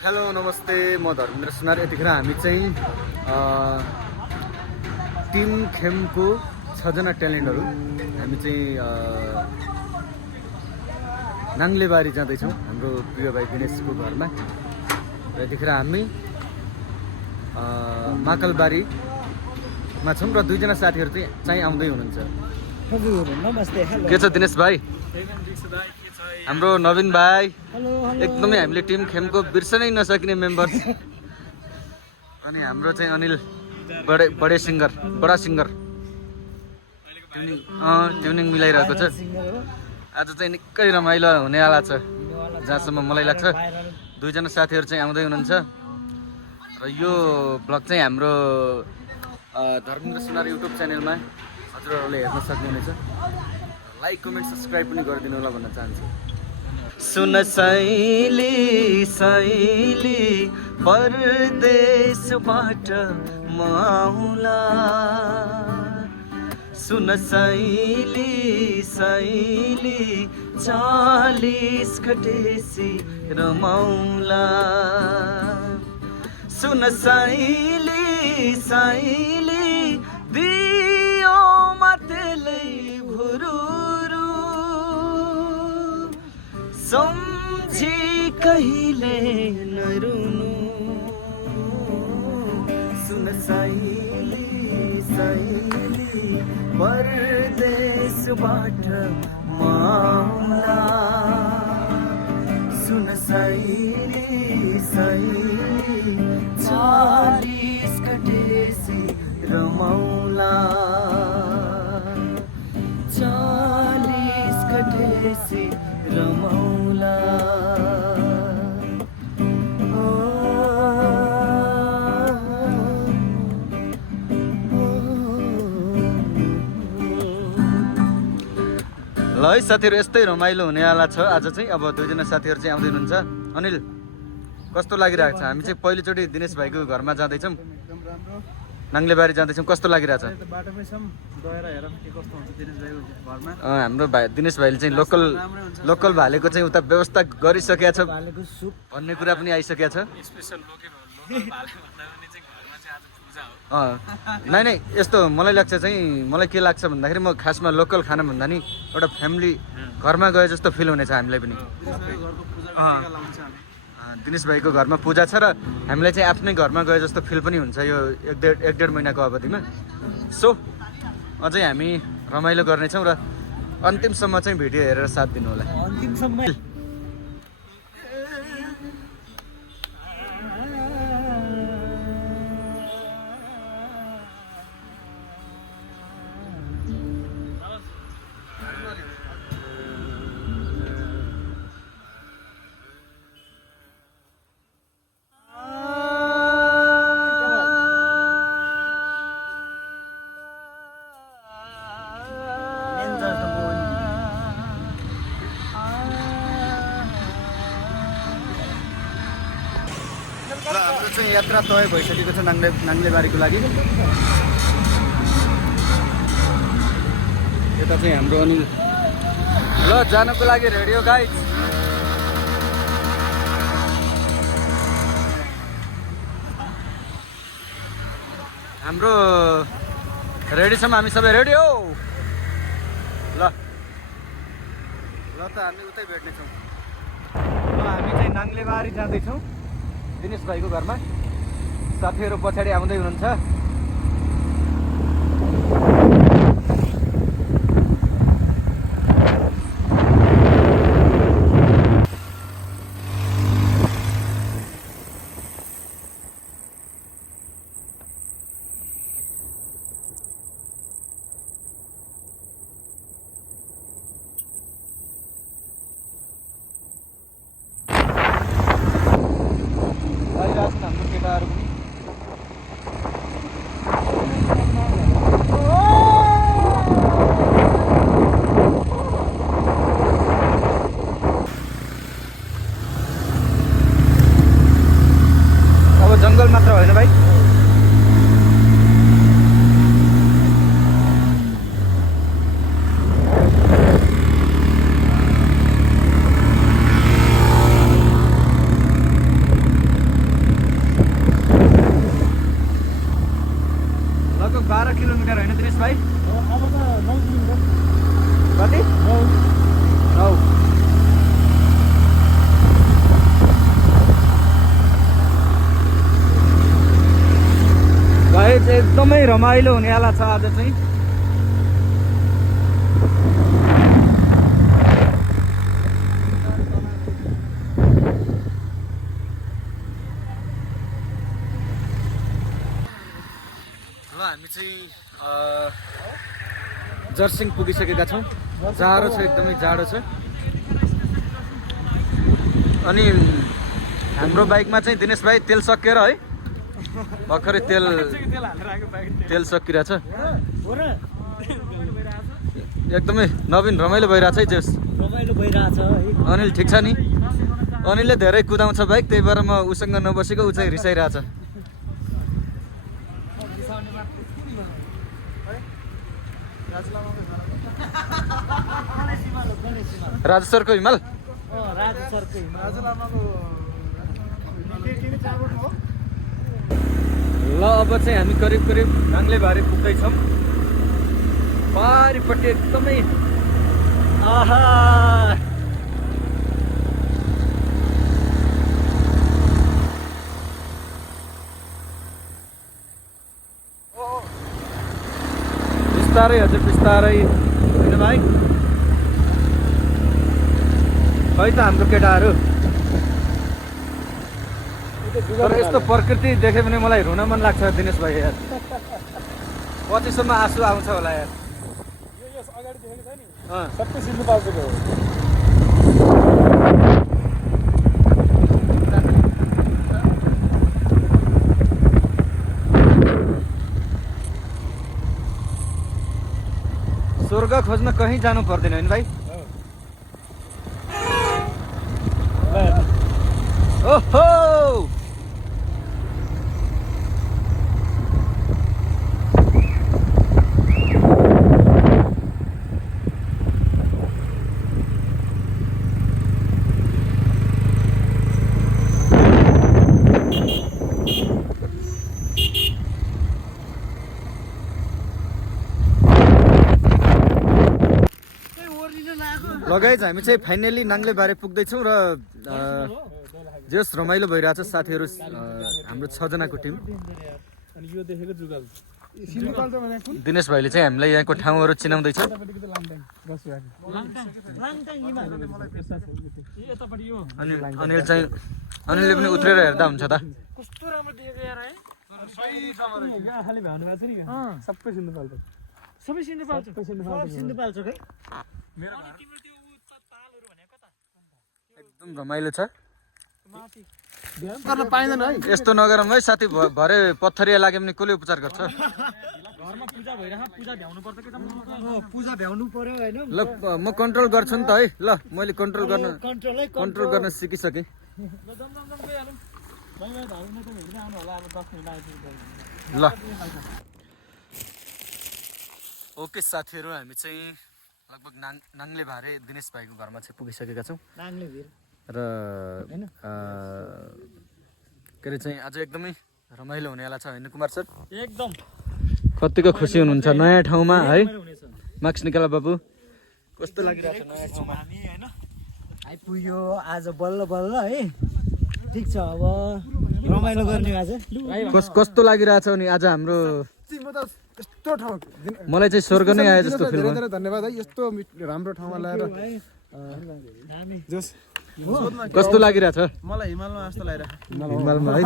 Hello नमस्ते, म धर्मेन्द्र सुनार। यतिखेर हामी चाहिँ टिम खेमको 6 जना ट्यालेन्टहरू हामी चाहिँ नाङ्लेबारी जाँदैछौँ हाम्रो प्रिय भाइ दिनेशको घरमा। र यतिखेर हामी महाकालबारीमा छौँ र 2 जना साथीहरू चाहिँ आउँदै हुनुहुन्छ। हजुर नमस्ते। हेलो के छ दिनेश भाइ? हाम्रो नवीन भाइ, एकदमै हामीले टिम खेमको बिर्सनै नसकिने मेम्बर्स। अनि हाम्रो चाहिँ अनिल बडा सिङ्गर ट्युनिङ मिलाइरहेको छ। आज चाहिँ निकै रमाइलो हुनेवाला छ, जहाँसम्म मलाई लाग्छ। 2 जना साथीहरू चाहिँ आउँदै हुनुहुन्छ र यो भ्लग चाहिँ हाम्रो धर्मेन्द्र सुनार युट्युब च्यानलमा हजुरहरूले हेर्न सक्नुहुनेछ। लाइक कमेन्ट सब्सक्राइब पनि गरिदिनु होला भन्न चाहन्छु। सुन सैली सैली परदेशबाट माउला, सुन सैली सैली 40 खटेसी रमाउला, सुन सैली सैली दियो मातेलै भुरुरु, सम्झी कहिले नरुनु, सुन सैली सैली परदेशबाट माउला, सुन सैली सैली 40 खटेसी रमाउला, 40 खटेसी रमाउला। ल है साथीहरू, यस्तै रमाइलो हुनेवाला छ आज चाहिँ। अब 2 जना साथीहरू चाहिँ आउँदै हुनुहुन्छ। अनिल, कस्तो लागिरहेको छ? हामी चाहिँ पहिलोचोटि दिनेश भाइको घरमा जाँदैछौँ, नाङ्लेबारी जाँदैछौँ। कस्तो लागिरहेछ? हाम्रो भाइ दिनेश भाइले चाहिँ लोकल भालेको चाहिँ उता व्यवस्था गरिसकेको छ भन्ने कुरा पनि आइसकेको छ। नै यस्तो मलाई लाग्छ चाहिँ, मलाई के लाग्छ भन्दाखेरि, म खासमा लोकल खाना भन्दा नि एउटा फ्यामिली घरमा गए जस्तो फिल हुनेछ हामीलाई पनि। दिनेश भाइको घरमा पूजा छ र हामीलाई चाहिँ आफ्नै घरमा गए जस्तो फिल पनि हुन्छ यो 1.5 महिनाको अवधिमा। सो अझै हामी रमाइलो गर्नेछौँ र अन्तिमसम्म चाहिँ भिडियो हेरेर साथ दिनु होला। अन्तिमसम्म र हाम्रो चाहिँ यात्रा तय भइसकेको छ नाङ्लेबारीको लागि। यता चाहिँ हाम्रो अनिल ल जानको लागि रेडी हो गाइज। हाम्रो रेडी छौँ, हामी सबै रेडी हो। ल त हामी उतै भेट्नेछौँ। ल हामी चाहिँ नाङ्लेबारी जाँदैछौँ दिनेश भाइको घरमा। साथीहरू पछाडि आउँदै हुनुहुन्छ। हाम्रो केटाहरू पनि अब जङ्गल मात्र होइन भाइ, भाइ अब त 9 किलोमिटर कति 9 भाइ चाहिँ एकदमै रमाइलो हुनेवाला छ आज चाहिँ हामी चाहिँ जर्सिङ पुगिसकेका छौँ जाडो छ एकदमै जाडो छ अनि हाम्रो बाइकमा चाहिँ दिनेश भाइ तेल सकिएर है भर्खरै तेल सकिरहेछ एकदमै नवीन रमाइलो भइरहेछ है जेस रमाइलो भइरहेछ है अनिल ठिक छ नि अनिलले धेरै कुदाउँछ बाइक त्यही भएर म उसँग नबसेको ऊ चाहिँ रिसाइरहेछ राजेश्वरको हिमाल ल अब चाहिँ हामी करिब नाङ्ले भारे पुग्दैछौँ पारिपट्टि एकदमै आहा बिस्तारै हजुर बिस्तारै होइन भाइ खै त हाम्रो केटाहरू तर यस्तो प्रकृति देख्यो भने मलाई रुन मन लाग्छ दिनेश भाइ यार पछिसम्म आँसु आउँछ होला यार सबै सिन्धुपाल्चोको हो स्वर्ग खोज्न कहीँ जानु पर्दैन होइन भाइ ओहो गाइज हामी चाहिँ फाइनली नाङ्ले बारे पुग्दैछौँ र जस रमाइलो भइरहेछ साथीहरू हाम्रो 6 जनाको टिम दिनेश भाइले चाहिँ हामीलाई यहाँको ठाउँहरू चिनाउँदैछ अनि अनिल चाहिँ अनिलले पनि उत्रेर हेर्दा हुन्छ त कस्तो राम्रो देखेको यार है सही ठाउँमा रहेछ खाली भ्याउनु भएको छ नि सबै सिन्धुपाल्चोक सबै सिन्धुपाल्चोक है मेरो घर एकदम रमाइलो छ गर्न पाइँदैन है यस्तो नगरौँ है साथी भरे पत्थरिया लाग्यो भने कसले उपचार गर्छ घरमा पूजा भइरहेको पूजा भ्याउनु पर्छ के पूजा भ्याउनु पर्यो हैन ल म कन्ट्रोल गर्छु नि त है ल मैले कन्ट्रोल गर्न सिकिसकेँ ल ओके साथीहरू हामी चाहिँ लगभग नाङ्ले भारे दिनेश भाइको घरमा चाहिँ पुगिसकेका छौँ र के अरे चाहिँ आज एकदमै रमाइलो हुनेवाला छ होइन कुमार सर एकदम कतिको खुसी हुनुहुन्छ नयाँ ठाउँमा है मार्क्स निकाला बाबु कस्तो लागिरहेको छ नयाँ ठाउँमा हामी हैन आइपुग्यो आज बल्ल बल्ल है ठिक छ अब रमाइलो गर्ने आज कस्तो लागिरहेछ नि आज हाम्रो यस्तो ठाउँ मलाई चाहिँ स्वर्ग नै आयो जस्तो फिल धेरै धेरै धन्यवाद है यस्तो राम्रो ठाउँमा ल्याएर कस्तो लागिरहेछ मलाई हिमालमा जस्तो लागिरहेको हिमालमा है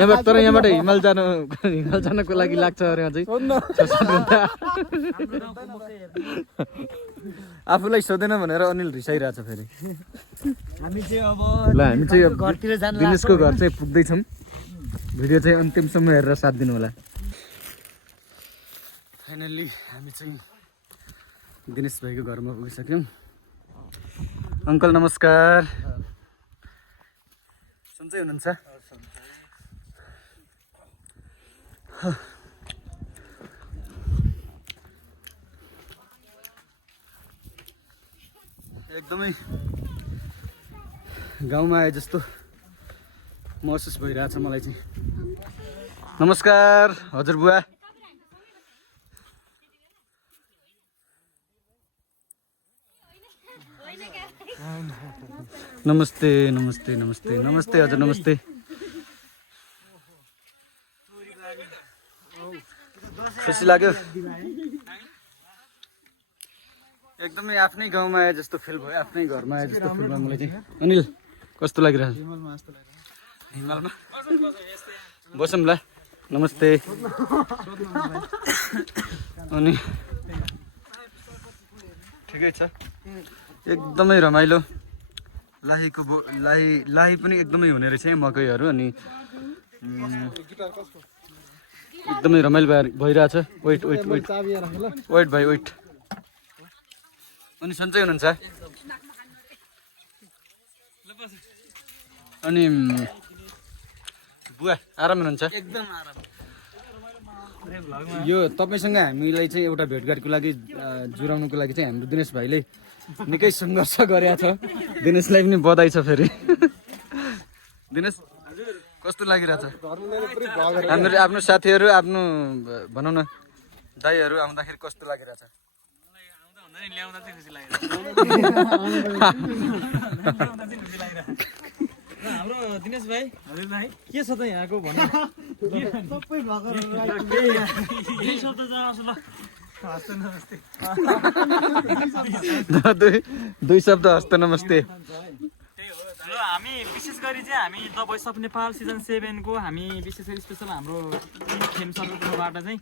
यहाँबाट हिमाल जानको लागि लाग्छ अरे अझै आफूलाई सोधेन भनेर अनिल रिसाइरहेछ फेरि हामी चाहिँ अब ल हामी चाहिँ घरतिर जान दिनेशको घर चाहिँ पुग्दैछौँ भिडियो चाहिँ अन्तिमसम्म हेरेर साथ दिनु होला फाइनल्ली हामी चाहिँ दिनेश भाइको घरमा पुगिसक्यौँ अङ्कल नमस्कार सन्चै हुनुहुन्छ एकदमै गाउँमा आए जस्तो महसुस भइरहेछ मलाई चाहिँ नमस्कार हजुर बुवा नमस्ते नमस्ते नमस्ते नमस्ते हजुर नमस्ते खुसी लाग्यो एकदमै आफ्नै गाउँमा आए जस्तो फिल भयो आफ्नै घरमा आए जस्तो फिल भयो मलाई चाहिँ अनिल कस्तो लागिरहेछ हिमालमा बसौँ ल नमस्ते अनि ठिकै छ एकदमै रमाइलो लाहीको लाही पनि एकदमै हुने रहेछ है मकैहरू अनि एकदमै रमाइलो भइरहेछ वेट वेट वेट वेट भाइ वेट अनि सन्चै हुनुहुन्छ अनि बुवा आराम हुनुहुन्छ एकदम आराम यो तपाईँसँग हामीलाई चाहिँ एउटा भेटघाटको लागि जुराउनुको लागि चाहिँ हाम्रो दिनेश भाइले निकै सङ्घर्ष गरेका छ दिनेशलाई पनि बधाई छ फेरि दिनेश कस्तो लागिरहेछ हाम्रो आफ्नो साथीहरू आफ्नो भनौँ न दाईहरू आउँदाखेरि कस्तो लागिरहेछ ल्याउँदा चाहिँ खुसी लागेर हाम्रो दिनेश भाइ के छ त यहाँको भन्नु सबै दुई शब्द हस्त नमस्ते हामी विशेष गरी चाहिँ हामी the voice of Nepal season 7 को हामी विशेष गरी स्पेसल हाम्रो खेम सर्कलबाट चाहिँ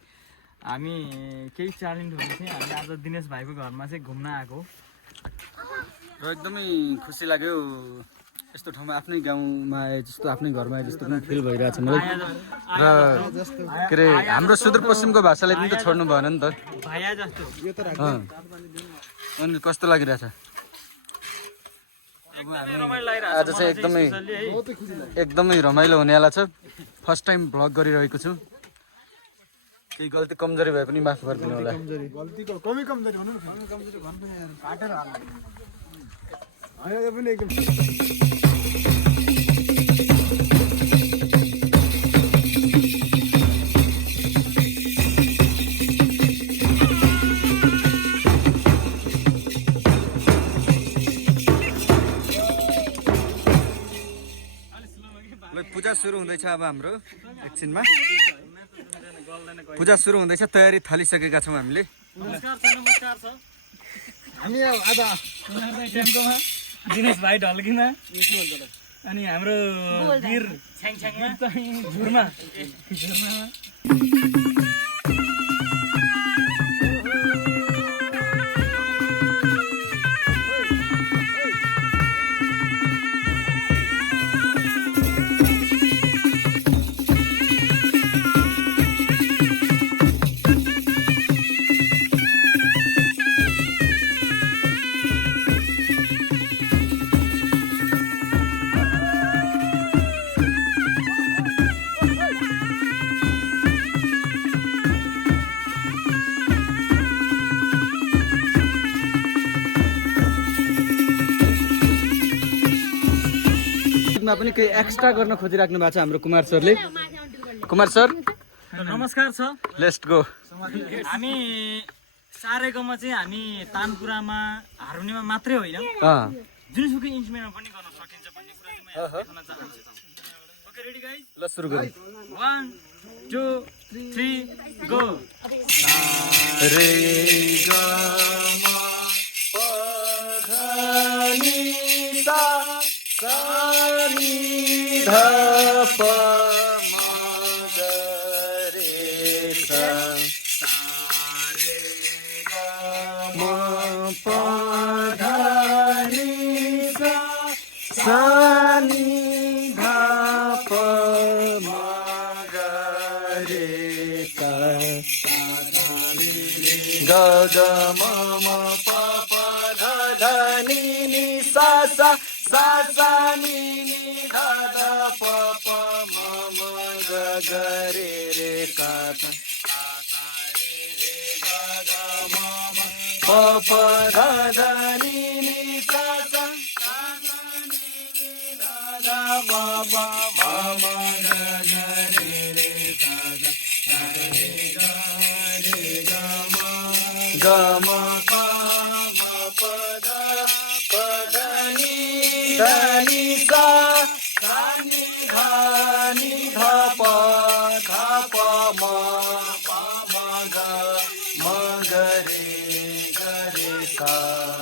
हामी केही च्यालेन्जहरू चाहिँ हामी आज दिनेश भाइको घरमा चाहिँ घुम्न आएको र एकदमै खुसी लाग्यो यस्तो ठाउँमा आफ्नै गाउँमा आए जस्तो आफ्नै घरमा आए जस्तो पनि फिल भइरहेछ मलाई र के अरे हाम्रो सुदूरपश्चिमको भाषालाई पनि त छोड्नु भएन नि त भाइया जस्तो अनि कस्तो लागिरहेछ आज चाहिँ एकदमै रमाइलो हुनेवाला छ फर्स्ट टाइम भ्लग गरिरहेको छु केही गल्ती कमजोरी भए पनि माफ गरिदिनु होला गल्तीको कमी कमजोरी भन्नु काटेर हाल्नु पनि एकदम पूजा सुरु हुँदैछ अब हाम्रो एकछिनमा पूजा सुरु हुँदैछ तयारी थालिसकेका छौँ हामीले नमस्कार छ हामी आज दिनेश भाइ ढल्कीमा अनि हाम्रो वीर छ्याङछ्याङमा झुरमा पनि केही एक्स्ट्रा गर्न खोजिराख्नु भएको छ हाम्रो कुमार सरले कुमार सर नमस्कार छ लेट्स गो हामी सारेगाउँमा चाहिँ हामी तानपुरामा हार्मोनियममा मात्रै होइन जुनसुकै इन्स्ट्रुमेन्टमा पनि गर्न सकिन्छ भन्ने कुरा चाहिँ म यहाँ देखाउन चाहन्छु ओके रेडी गाइस ल सुरु गरौँ 1 2 3 गो रे ग म प ध नि सा सा नि ध प म ग रे सा सा रे ग म प ध नि सा सा नि ध प म ग रे सा ग ग म म प प ध ध नि नि सा सा सा सा नि नि ध ध प प म म ग ग रे रे सा सा सा सा रे रे ग ग म म प प ध ध नि नि सा सा सा सा नि नि ध ध प प म म ग ग रे रे सा सा सा रे ग म ग म प म प ध नि ध नि सा नि ध नि ध प म प म ग रे सा